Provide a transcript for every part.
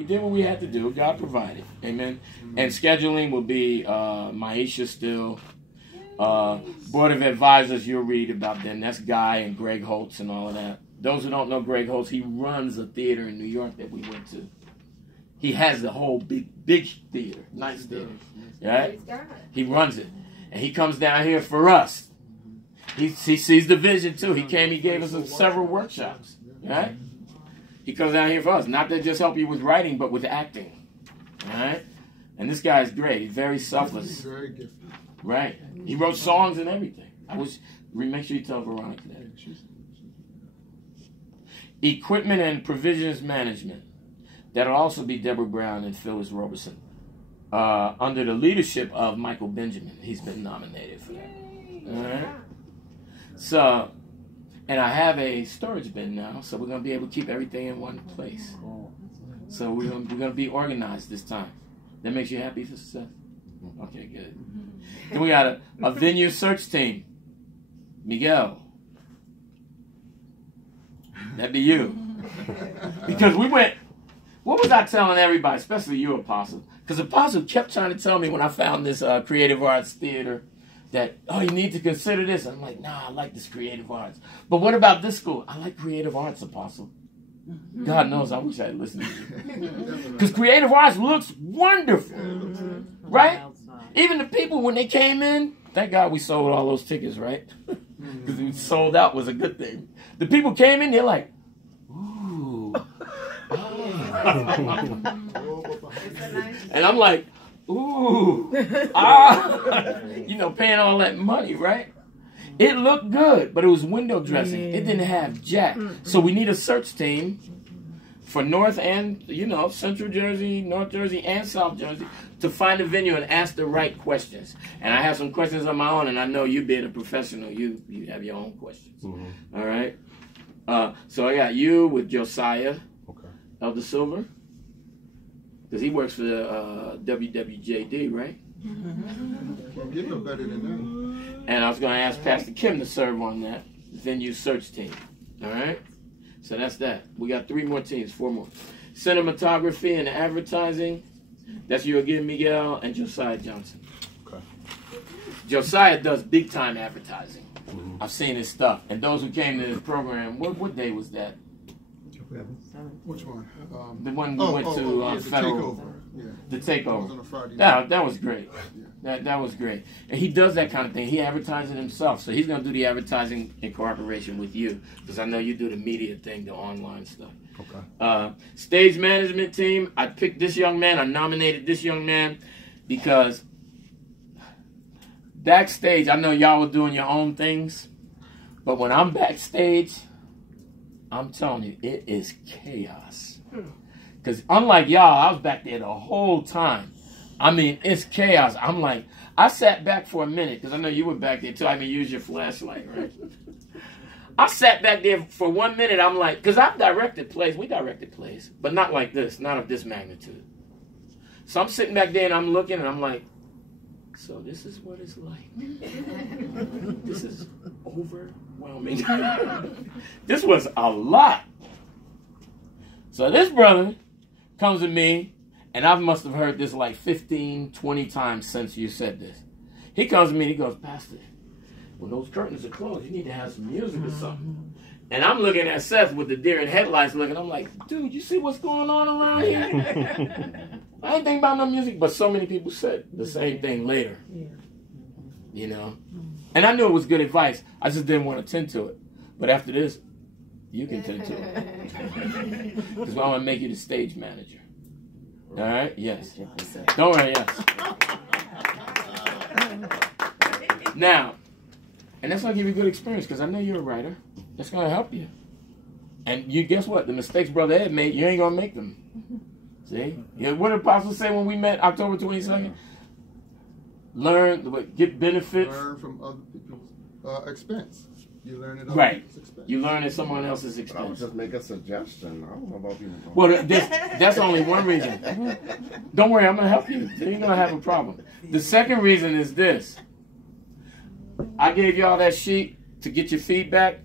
We did what we had to do. God provided. Amen. And scheduling will be Maisha still. Board of Advisors, you'll read about them. That's Guy and Greg Holtz and all of that. Those who don't know Greg Holtz, he runs a theater in New York that we went to. He has the whole big theater, nice theater. Right? He runs it. And he comes down here for us. He sees the vision too. He came, he gave us several workshops. Right? He comes down here for us. Not to just help you with writing, but with acting. Right? And this guy's great. He's very selfless. He's very gifted. Right. He wrote songs and everything. Make sure you tell Veronica that. Equipment and Provisions Management. That'll also be Deborah Brown and Phyllis Roberson. Under the leadership of Michael Benjamin. He's been nominated for that. All right. So, and I have a storage bin now, so we're going to be able to keep everything in one place. So we're going to be organized this time. That makes you happy for success? Okay, good. Then we got a venue search team. Miguel. That'd be you. Because we went, what was I telling everybody, especially you, Apostle? Because Apostle kept trying to tell me when I found this creative arts theater that, oh, you need to consider this. I'm like, nah, I like this creative arts. But what about this school? I like creative arts, Apostle. God knows I wish I had listened to you. Because creative arts looks wonderful. Right? Even the people, when they came in, thank God we sold all those tickets, right? Because we sold out was a good thing. The people came in, they're like, ooh. And I'm like, ooh. You know, paying all that money, right? It looked good, but it was window dressing. It didn't have jack. So we need a search team for North and, Central Jersey, North Jersey, and South Jersey to find a venue and ask the right questions. And I have some questions of my own, and I know you being a professional, you have your own questions. All right? So I got you with Josiah Elder Silver, because he works for WWJD, right? Well, give him better than that. And I was going to ask Pastor Kim to serve on that venue search team. All right? So that's that. We got 3 more teams, 4 more. Cinematography and advertising. That's you again, Miguel, and Josiah Johnson. Okay. Josiah does big-time advertising. I've seen his stuff. And those who came to this program, what day was that? Which one? The one we went to the Federal. takeover. Yeah. The takeover. Was on a Friday night. That was great. Yeah. That was great. And he does that kind of thing. He advertises himself. So he's going to do the advertising in cooperation with you. Because I know you do the media thing, the online stuff. Okay. Stage management team. I picked this young man. I nominated this young man because backstage, I know y'all were doing your own things. But when I'm backstage, I'm telling you, it is chaos. Because unlike y'all, I was back there the whole time. I mean, it's chaos. I'm like, I sat back for a minute, because I know you were back there too. I mean, use your flashlight, right? I sat back there for 1 minute. I'm like, because I've directed plays. We directed plays, but not like this, not of this magnitude. So I'm sitting back there and I'm looking and I'm like, so this is what it's like. This is overwhelming. This was a lot. So this brother comes to me, and I must have heard this like 15, 20 times since you said this. He comes to me and he goes, Pastor, when those curtains are closed, you need to have some music or something. And I'm looking at Seth with the deer in headlights looking. I'm like, dude, you see what's going on around here? I ain't think about no music, but so many people said the same thing later. You know? And I knew it was good advice. I just didn't want to tend to it. But after this, you can tend to it. Because I want to make you the stage manager. All right? Yes. Don't worry, yes. Now, and that's going to give you a good experience because I know you're a writer. That's going to help you. And you guess what? The mistakes Brother Ed made, you ain't going to make them. See? Yeah, what did Apostle say when we met October 22nd? Learn, get benefits. Learn from other people's expense. You learn it at other people's expense. You learn at someone else's expense. I would just make a suggestion. I don't know about people. Well, that's only one reason. Don't worry, I'm going to help you. You're going to have a problem. The second reason is this. I gave y'all that sheet to get your feedback.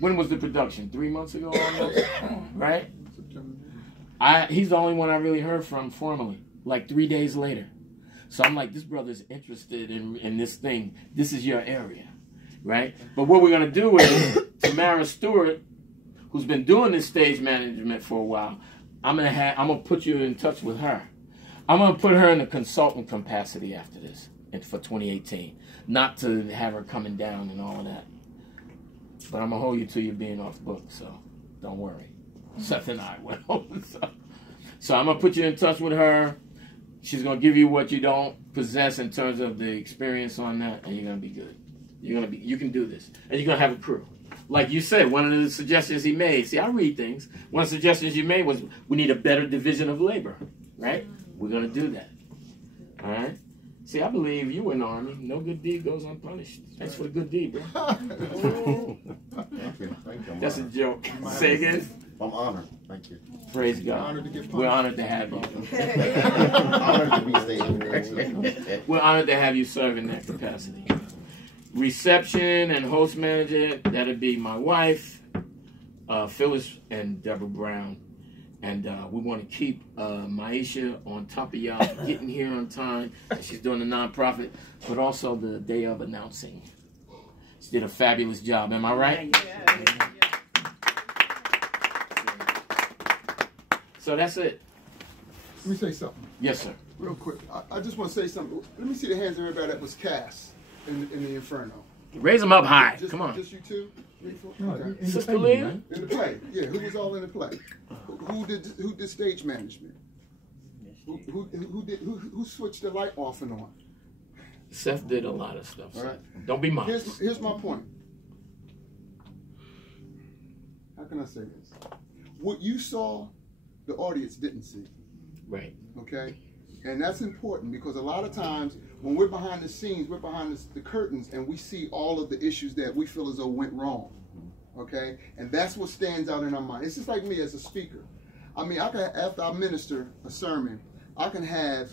When was the production? 3 months ago almost? Right? He's the only one I really heard from formally, like 3 days later. So I'm like, this brother's interested in this thing. This is your area, right? But what we're going to do is, Tamara Stewart, who's been doing this stage management for a while, I'm gonna put you in touch with her. I'm going to put her in a consultant capacity after this for 2018. Not to have her coming down and all of that. But I'm going to hold you to you being off book, so don't worry. Seth and I went over. So I'm going to put you in touch with her. She's going to give you what you don't possess in terms of the experience on that, and you're going to be good. You can do this. And you're going to have a crew. Like you said, one of the suggestions he made, see, I read things. One of the suggestions you made was we need a better division of labor, right? We're going to do that. All right? See, I believe you in the Army. No good deed goes unpunished. Thanks for the good deed, bro. Thank you. That's a joke. Say again. I'm honored. Thank you. Praise God. We're honored to have you. Honored to be stationed. We're honored to have you serve in that capacity. Reception and host manager, that'll be my wife, Phyllis and Deborah Brown. And we want to keep Maisha on top of y'all getting here on time. She's doing the nonprofit, but also the day of announcing. She did a fabulous job. Am I right? Yeah. So that's it. Let me say something Yes, sir. real quick. I just want to say something. Let me see the hands of everybody that was cast in the Inferno. Raise them up high. Just, Come on. Just you two? 3, 4? No, Okay. in the Sister painting, Leah? man. In the play, yeah. Who was all in the play? Who did stage management? Who switched the light off and on? Seth did a lot of stuff. All So right. don't be modest. Here's my point. How can I say this? What you saw, the audience didn't see. Right. Okay? And that's important because a lot of times when we're behind the scenes, we're behind the curtains and we see all of the issues that we feel as though went wrong. Okay? And that's what stands out in our mind. It's just like me as a speaker. I mean, after I minister a sermon, I can have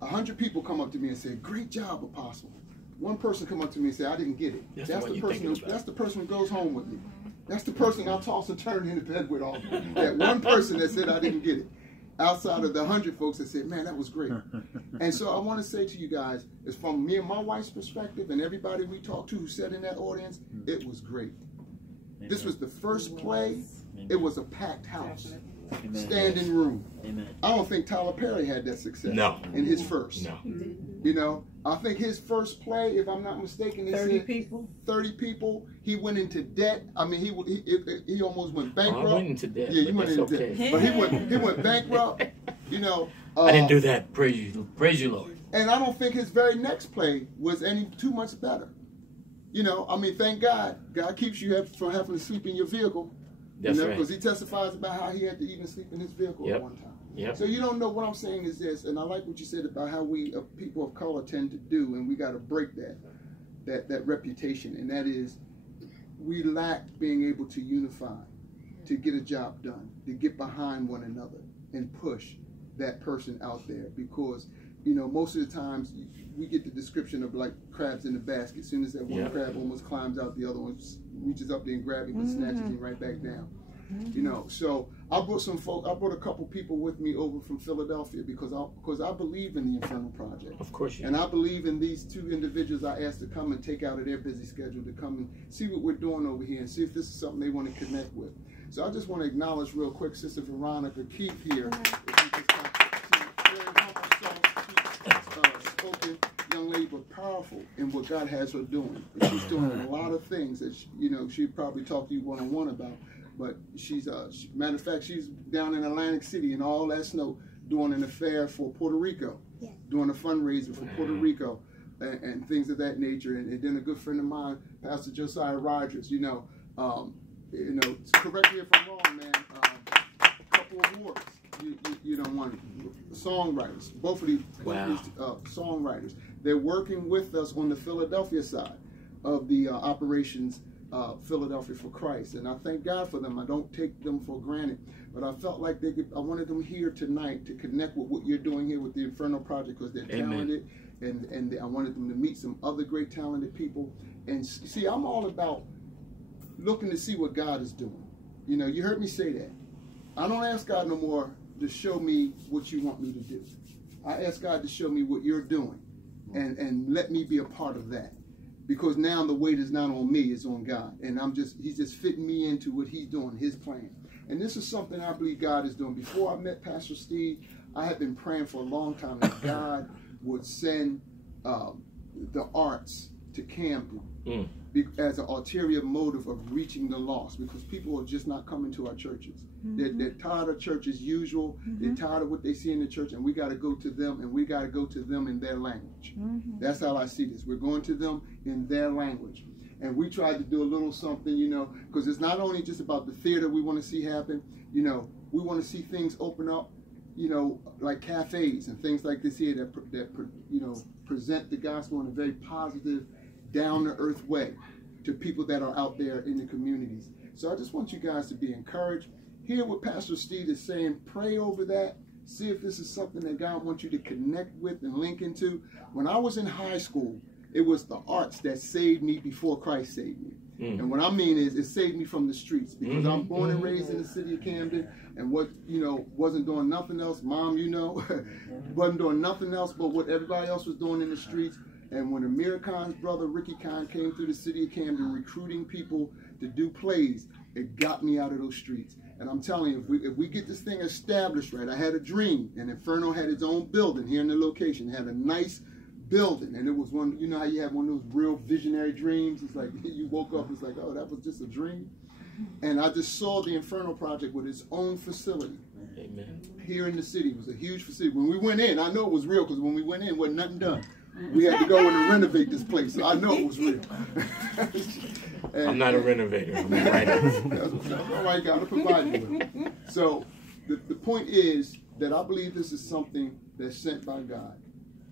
100 people come up to me and say, "Great job, Apostle." One person come up to me and say, "I didn't get it." That's That's the the one person. you're thinking That's about. the person who goes home with me. That's the person I toss and turn in the bed with all. That one person that said I didn't get it. Outside of the 100 folks that said, "Man, that was great." And so I want to say to you guys, it's from me and my wife's perspective, and everybody we talked to who sat in that audience, it was great. This was the first play. It was a packed house, standing room. Amen. I don't think Tyler Perry had that success. No. In his first. No. You know, I think his first play, if I'm not mistaken, 30 said people. 30 people. He went into debt. I mean, he almost went Oh, bankrupt. I went into debt. Yeah, you but went that's into okay. debt. But he went bankrupt. You know. I didn't do that. Praise you. Praise you, Lord. And I don't think his very next play was any too much better. You know, I mean, thank God. God keeps you from having to sleep in your vehicle. That's right. Because he testifies about how he had to even sleep in his vehicle Yep. at one time. Yep. So you don't know what I'm saying is this, and I like what you said about how we people of color tend to do, and we got to break that reputation, and that is we lack being able to unify, to get a job done, to get behind one another and push that person out there, because you know most of the times we get the description of like crabs in the basket. As soon as that one Yeah. crab almost climbs out, the other one reaches up there and grabs him and snatches him right back down. You know, so I brought a couple people with me over from Philadelphia because I believe in the Infernal Project. Of course you And I believe in these two individuals I asked to come and take out of their busy schedule to come and see what we're doing over here and see if this is something they want to connect with. So I just want to acknowledge real quick Sister Veronica Keith here. Very humble, spoken young lady, but powerful in what God has her doing. And she's doing a lot of things that she'd probably talk to you one-on-one about. But she's, matter of fact, she's down in Atlantic City in all that snow doing an affair for Puerto Rico, doing a fundraiser for Puerto Rico and things of that nature. And then a good friend of mine, Pastor Josiah Rogers, correct me if I'm wrong, man, a couple of awards. You don't want songwriters, both of these songwriters. They're working with us on the Philadelphia side of the operations Philadelphia for Christ, and I thank God for them. I don't take them for granted, but I felt like I wanted them here tonight to connect with what you're doing here with the Inferno Project because they're talented, and I wanted them to meet some other great talented people. And see, I'm all about looking to see what God is doing. You know, you heard me say that. I don't ask God no more to show me what you want me to do. I ask God to show me what you're doing and let me be a part of that. Because now the weight is not on me, it's on God. And he's just fitting me into what he's doing, his plan. And this is something I believe God is doing. Before I met Pastor Steve, I had been praying for a long time that God would send the arts to Camden as an ulterior motive of reaching the lost, because people are just not coming to our churches. They're tired of church as usual. They're tired of what they see in the church, and we got to go to them, and we got to go to them in their language. That's how I see this. We're going to them in their language. And we tried to do a little something, you know, because it's not only just about the theater we want to see happen. You know, we want to see things open up, you know, like cafes and things like this here that you know, present the gospel in a very positive, down-to-earth way to people that are out there in the communities. So I just want you guys to be encouraged. Hear what Pastor Steve is saying. Pray over that. See if this is something that God wants you to connect with and link into. When I was in high school, it was the arts that saved me before Christ saved me. And what I mean is, it saved me from the streets, because I'm born and raised in the city of Camden, and what, you know, wasn't doing nothing else. Mom, you know, wasn't doing nothing else but what everybody else was doing in the streets. And when Amir Khan's brother, Ricky Khan, came through the city of Camden recruiting people to do plays, it got me out of those streets. And I'm telling you, if we get this thing established right, I had a dream, and Inferno had its own building here in the location. It had a nice building, and it was one, you know how you have one of those real visionary dreams? It's like you woke up, it's like, oh, that was just a dream. And I just saw the Inferno Project with its own facility. Amen. Here in the city. It was a huge facility. When we went in, I know it was real, because when we went in, wasn't nothing done. We had to go in and renovate this place, so I know it was real. And, I'm not a renovator. I'm a writer. That's all right, God will provide you with it. So the point is that I believe this is something that's sent by God.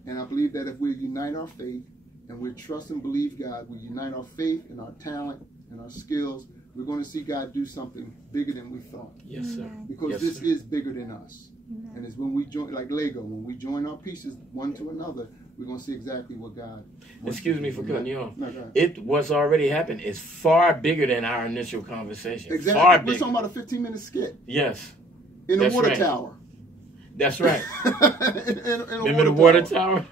And I believe that if we unite our faith and we trust and believe God, we unite our faith and our talent and our skills, we're going to see God do something bigger than we thought. Yes, sir. Because this is bigger than us. And it's when we join, like Lego, when we join our pieces one to another, we're going to see exactly what God wants. Excuse me for cutting you off. No, go ahead. It what's already happened is far bigger than our initial conversation. Exactly. Far We're bigger. talking about a 15-minute skit. Yes. In a That's water right. tower. That's right. in Remember the water tower?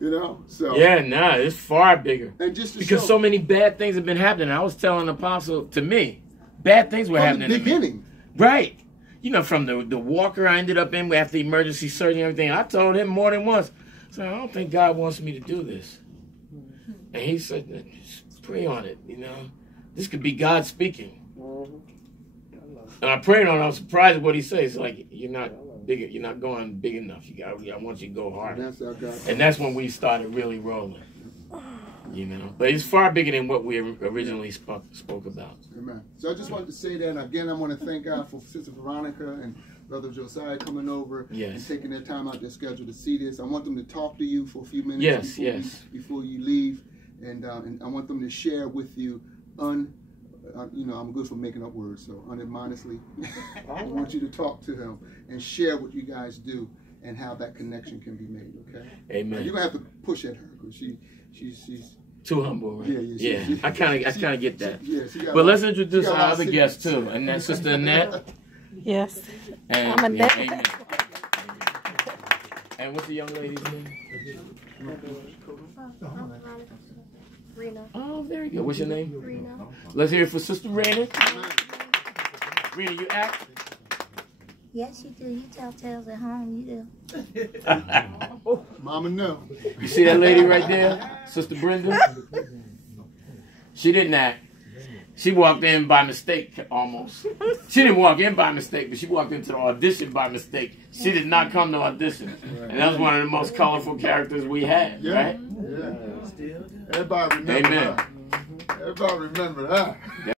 You know? So Yeah, nah, it's far bigger. And just to Because show, so many bad things have been happening. I was telling Apostle, to me, bad things were from happening the to me. beginning. Right. You know, from the walker I ended up in after emergency surgery and everything, I told him more than once, so I don't think God wants me to do this. And he said, just pray on it, you know. This could be God speaking. And I prayed on it. I was surprised at what he says. Like, you're not big, you're not going big enough. I want you to go harder. And that's when we started really rolling. You know, but it's far bigger than what we originally spoke about. Amen. So I just wanted to say that. And again, I want to thank God for Sister Veronica and Brother Josiah coming over and taking their time out their schedule to see this. I want them to talk to you for a few minutes before you leave, and I want them to share with you you know, I'm good for making up words, so unadmonishedly. I want you to talk to them and share what you guys do and how that connection can be made. Okay. Amen. And you're gonna have to push at her because she's too humble, right? Yeah. I kind of get that. But but let's introduce our other guest too, and that's Sister Annette. Yes. And, I'm Annette. Amen. And what's the young lady's name? Rena. Oh, very good. What's your name? Rena. Let's hear it for Sister Rena. Rena, you act? Yes, you do. You tell tales at home. You do. Mama, no. You see that lady right there? Sister Brenda? She didn't act. She walked in by mistake, almost. She didn't walk in by mistake, but she walked into the audition by mistake. She did not come to audition. And that was one of the most colorful characters we had, right? Yeah. Everybody remember that. Everybody remember that.